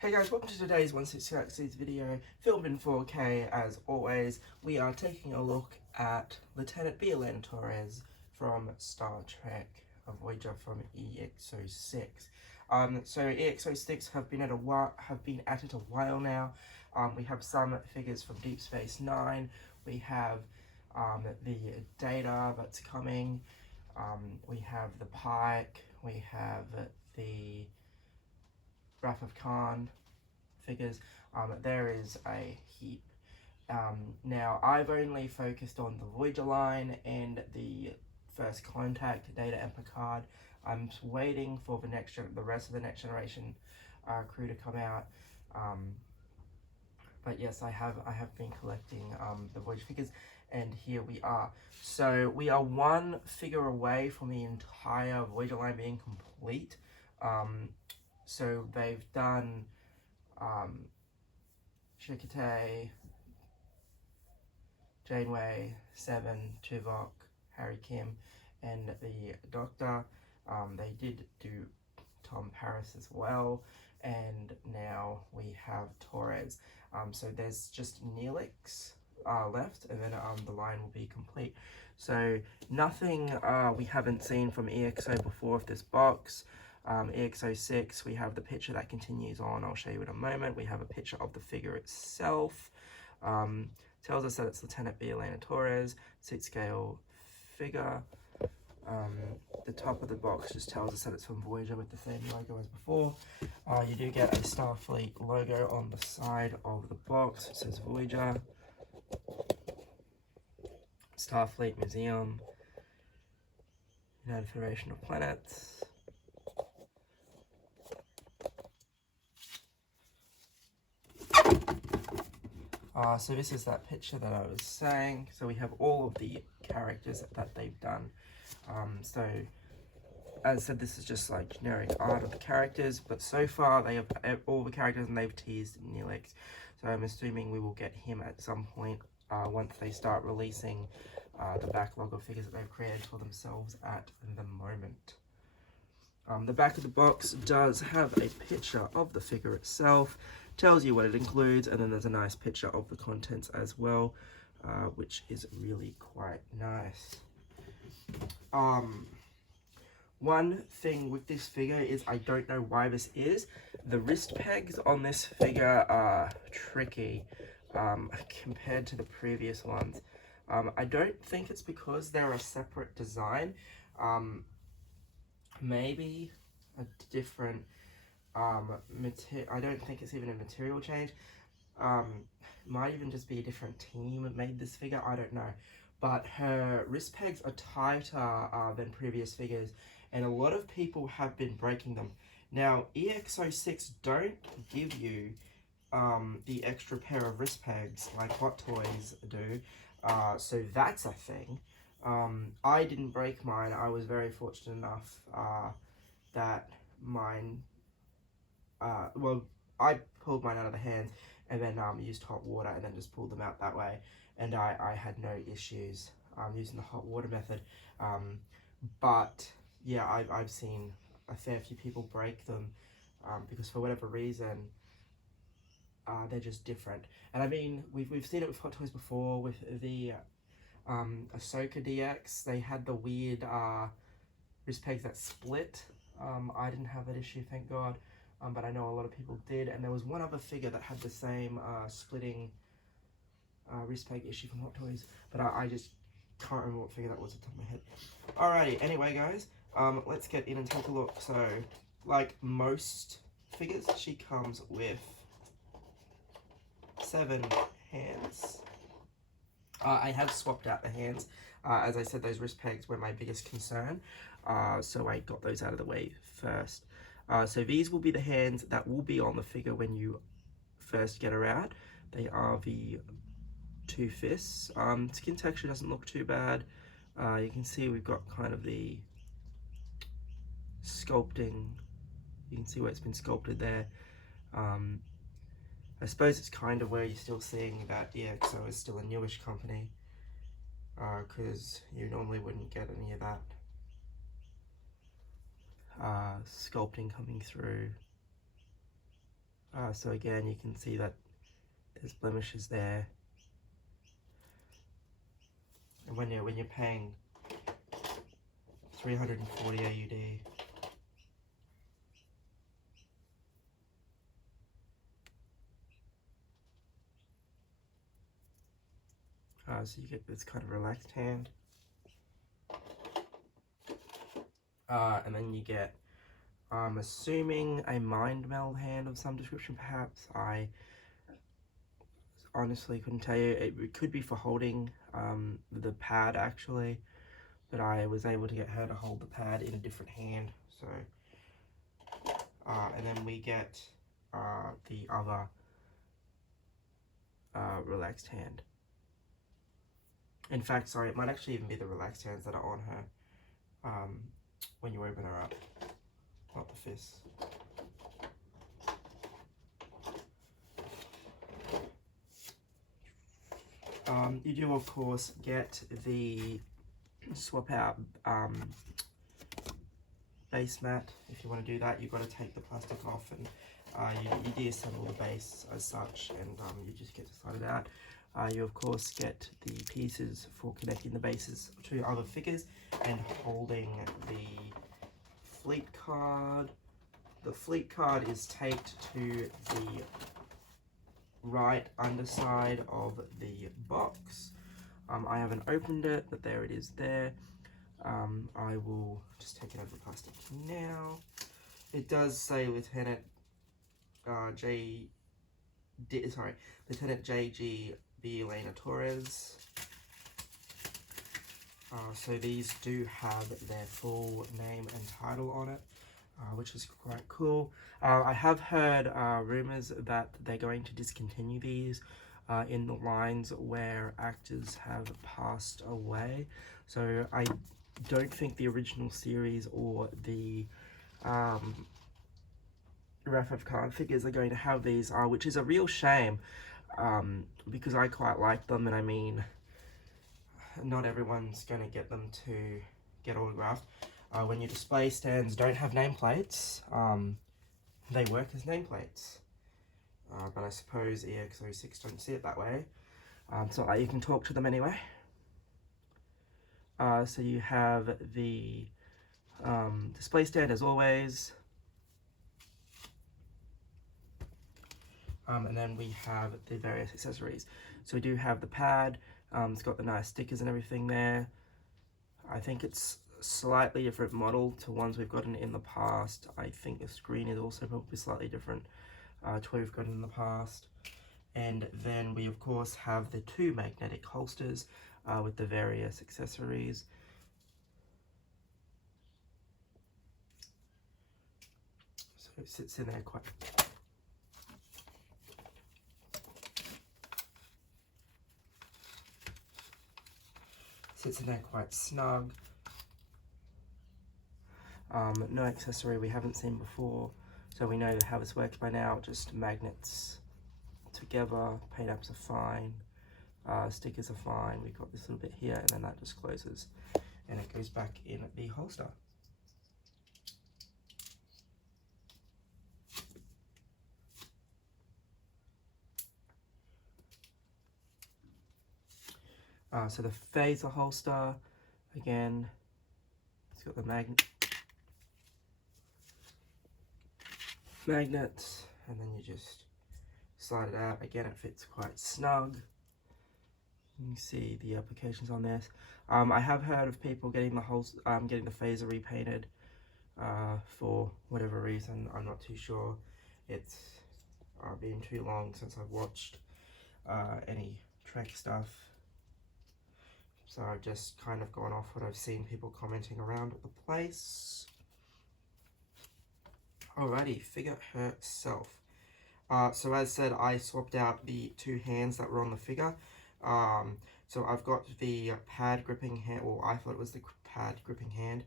Hey guys, welcome to today's 160 video, filmed in 4K as always. We are taking a look at Lieutenant B'Elanna Torres from Star Trek, a Voyager from Exo-6. So Exo-6 have been at it a while now. We have some figures from Deep Space Nine. We have the Data that's coming. We have the Pike. We have the Wrath of Khan figures. There is a heap. Now I've only focused on the Voyager line and the First Contact, Data and Picard. I'm waiting for the rest of the Next Generation crew to come out. But yes, I have been collecting the Voyager figures, and here we are. So we are one figure away from the entire Voyager line being complete. So they've done Chakotay, Janeway, Seven, Tuvok, Harry Kim, and the Doctor. They did do Tom Paris as well, and now we have Torres. So there's just Neelix left, and then the line will be complete. So nothing we haven't seen from EXO before of this box. EXO-6, we have the picture that continues on. I'll show you in a moment. We have a picture of the figure itself. Tells us that it's Lieutenant B'Elanna Torres, 6 scale figure. The top of the box just tells us that it's from Voyager with the same logo as before. You do get a Starfleet logo on the side of the box. It says Voyager, Starfleet Museum, United Federation of Planets. So this is that picture that I was saying. So we have all of the characters that they've done. So as I said, this is just like generic art of the characters, but so far they have all the characters and they've teased Neelix. So I'm assuming we will get him at some point once they start releasing the backlog of figures that they've created for themselves at the moment. The back of the box does have a picture of the figure itself, tells you what it includes, and then there's a nice picture of the contents as well, which is really quite nice. One thing with this figure is, I don't know why this is, the wrist pegs on this figure are tricky compared to the previous ones. I don't think it's because they're a separate design. Maybe a different I don't think it's even a material change. Might even just be a different team that made this figure, I don't know. But her wrist pegs are tighter than previous figures, and a lot of people have been breaking them. Now, EXO-6 don't give you the extra pair of wrist pegs like Hot Toys do, so that's a thing. I didn't break mine. I was very fortunate enough that mine, well, I pulled mine out of the hands and then used hot water and then just pulled them out that way, and I had no issues using the hot water method. But yeah, I've seen a fair few people break them because for whatever reason they're just different. And I mean, we've seen it with Hot Toys before with the Ahsoka DX. They had the weird wrist pegs that split. I didn't have that issue, thank God, but I know a lot of people did. And there was one other figure that had the same splitting wrist peg issue from Hot Toys, but I just can't remember what figure that was off the top of my head. Alrighty, anyway guys, let's get in and take a look. So, like most figures, she comes with 7 hands. I have swapped out the hands. As I said, those wrist pegs were my biggest concern, so I got those out of the way first. So these will be the hands that will be on the figure when you first get her out. They are the 2 fists. Skin texture doesn't look too bad. You can see we've got kind of the sculpting. You can see where it's been sculpted there. I suppose it's kind of where you're still seeing that EXO is still a newish company, because you normally wouldn't get any of that sculpting coming through So again, you can see that there's blemishes there. And when you're paying 340 AUD, so you get this kind of relaxed hand. And then you get, I'm assuming, a mind meld hand of some description perhaps. I honestly couldn't tell you. It could be for holding the pad actually, but I was able to get her to hold the pad in a different hand. So, and then we get the other relaxed hand. In fact, sorry, it might actually even be the relaxed hands that are on her when you open her up, not the fists. You do, of course, get the swap out base mat. If you want to do that, you've got to take the plastic off, and you deassemble the base as such, and you just get to slide it out. You, of course, get the pieces for connecting the bases to other figures and holding the fleet card. The fleet card is taped to the right underside of the box. I haven't opened it, but there it is there. I will just take it over the plastic now. It does say Lieutenant J.G. B'Elanna Torres. So these do have their full name and title on it, which is quite cool. I have heard rumors that they're going to discontinue these in the lines where actors have passed away. So I don't think the original series or the RFF card figures are going to have these, which is a real shame, because I quite like them, and I mean, not everyone's going to get them to get autographed. When your display stands don't have nameplates, they work as nameplates. But I suppose Exo-6 don't see it that way. So you can talk to them anyway. So you have the display stand as always. And then we have the various accessories. So we do have the pad. It's got the nice stickers and everything there. I think it's a slightly different model to ones we've gotten in the past. I think the screen is also probably slightly different to what we've gotten in the past. And then we of course have the two magnetic holsters with the various accessories. So it sits in there quite snug. No accessory we haven't seen before, so we know how this works by now. Just magnets together, paint apps are fine, stickers are fine. We've got this little bit here, and then that just closes and it goes back in the holster. So the phaser holster, again, it's got the magnets, and then you just slide it out. Again, it fits quite snug. You can see the applications on this. I have heard of people getting the getting the phaser repainted for whatever reason. I'm not too sure. It's been too long since I've watched any Trek stuff. So I've just kind of gone off what I've seen people commenting around the place. Alrighty, figure herself. So as said, I swapped out the two hands that were on the figure. So I've got the pad gripping hand, or I thought it was the pad gripping hand,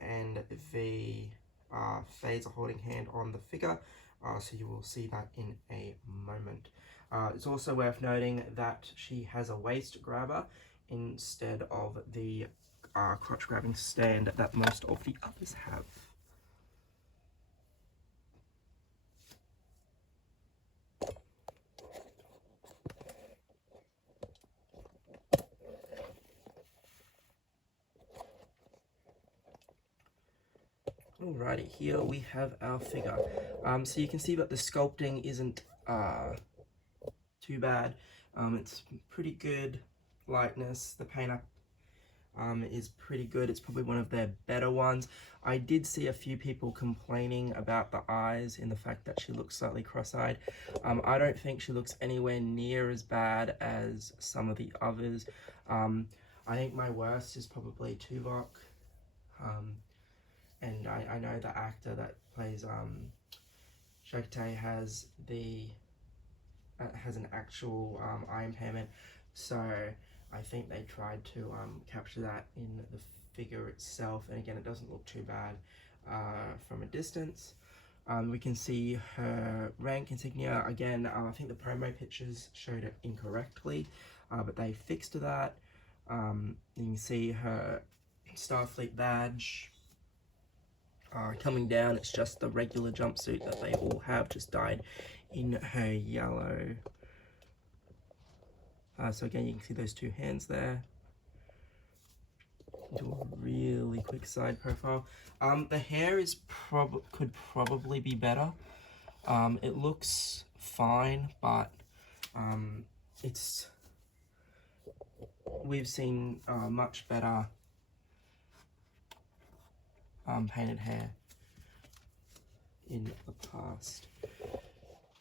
and the phaser holding hand on the figure. So you will see that in a moment. It's also worth noting that she has a waist grabber instead of the crotch grabbing stand that most of the others have. Alrighty, here we have our figure. So you can see that the sculpting isn't too bad. It's pretty good lightness. The paint up is pretty good. It's probably one of their better ones. I did see a few people complaining about the eyes in the fact that she looks slightly cross-eyed. I don't think she looks anywhere near as bad as some of the others. I think my worst is probably Tuvok. And I know the actor that plays Shakte has an actual eye impairment, so I think they tried to capture that in the figure itself, and again, it doesn't look too bad from a distance. We can see her rank insignia. Again, I think the promo pictures showed it incorrectly, but they fixed that. You can see her Starfleet badge. Coming down, it's just the regular jumpsuit that they all have, just dyed in her yellow. So again, you can see those two hands there. Do a really quick side profile. The hair is could probably be better. It looks fine, but we've seen much better painted hair in the past.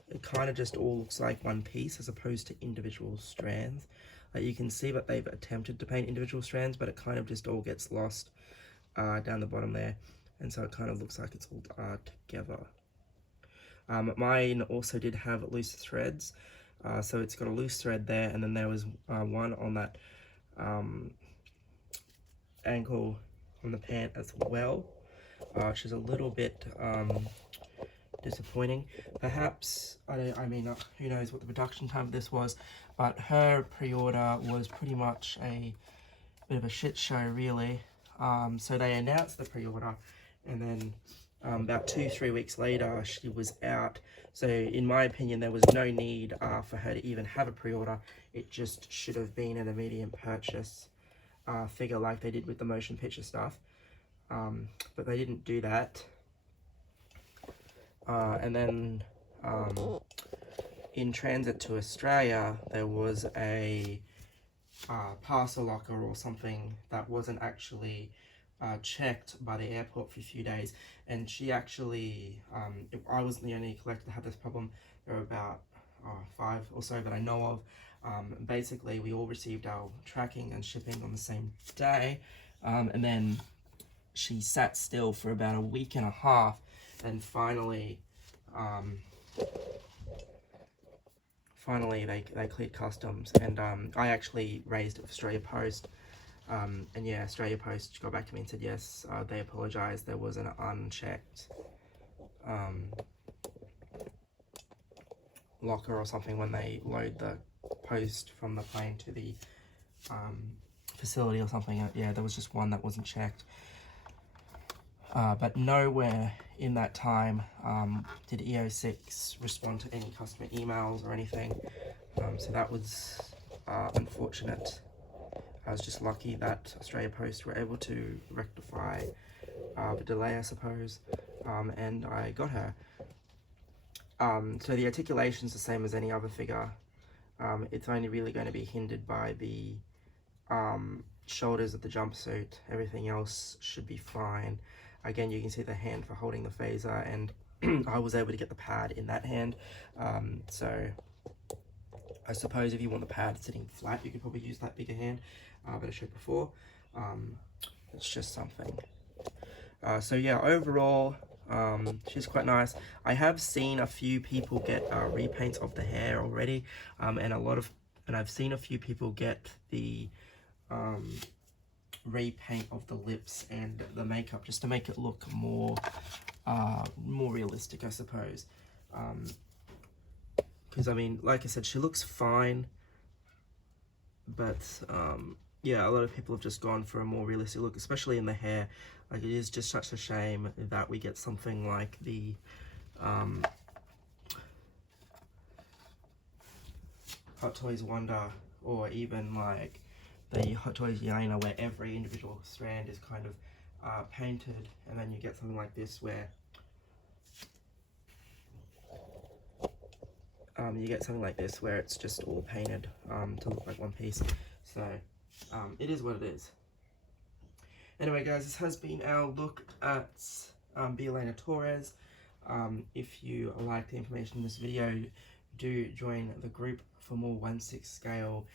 It kind of just all looks like one piece as opposed to individual strands. You can see that they've attempted to paint individual strands, but it kind of just all gets lost down the bottom there, and so it kind of looks like it's all together. Mine also did have loose threads, so it's got a loose thread there, and then there was one on that ankle on the pant as well, which is a little bit disappointing. Perhaps, I mean, who knows what the production time of this was, but her pre-order was pretty much a bit of a shit show, really. So they announced the pre-order, and then about 2-3 weeks later, she was out. So in my opinion, there was no need for her to even have a pre-order. It just should have been an immediate purchase figure like they did with the motion picture stuff. But they didn't do that. And then in transit to Australia, there was a parcel locker or something that wasn't actually checked by the airport for a few days, and she actually, I wasn't the only collector that had this problem. There were about 5 or so that I know of. Basically, we all received our tracking and shipping on the same day, and then she sat still for about a week and a half, and finally they cleared customs, and I actually raised it with Australia Post, and yeah, Australia Post got back to me and said yes, they apologized, there was an unchecked locker or something when they load the post from the plane to the facility or something. Yeah, there was just one that wasn't checked. But nowhere in that time did Exo-6 respond to any customer emails or anything. So that was unfortunate. I was just lucky that Australia Post were able to rectify the delay, I suppose, and I got her. So the articulation's the same as any other figure. It's only really going to be hindered by the shoulders of the jumpsuit. Everything else should be fine. Again, you can see the hand for holding the phaser, and I was able to get the pad in that hand. So I suppose if you want the pad sitting flat, you could probably use that bigger hand, but I showed before. It's just something. So yeah, overall, she's quite nice. I have seen a few people get repaints of the hair already, and I've seen a few people get the repaint of the lips and the makeup just to make it look more realistic, I suppose. Because I mean, like I said, she looks fine, but yeah, a lot of people have just gone for a more realistic look, especially in the hair. Like, it is just such a shame that we get something like the Hot Toys Wonder, or even like the Hot Toys B'Elanna, where every individual strand is kind of painted, and then you get something like this where it's just all painted to look like one piece. So it is what it is. Anyway guys, this has been our look at B'Elanna Torres. If you like the information in this video, do join the group for more 1/6 scale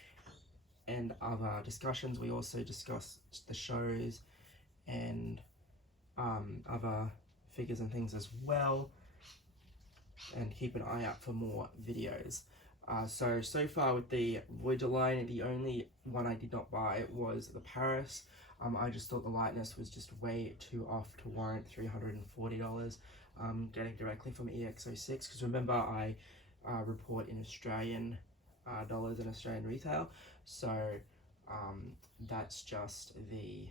and other discussions. We also discuss the shows and other figures and things as well, and keep an eye out for more videos. So far with the Voyager line, the only one I did not buy was the Paris. I just thought the lightness was just way too off to warrant $340 getting directly from Exo-6, because remember I report in Australian dollars and Australian retail, so that's just the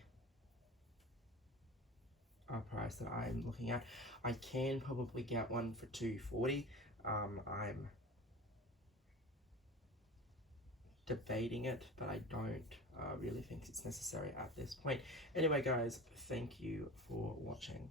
price that I'm looking at. I can probably get one for $240. I'm debating it, but I don't really think it's necessary at this point. Anyway guys, thank you for watching.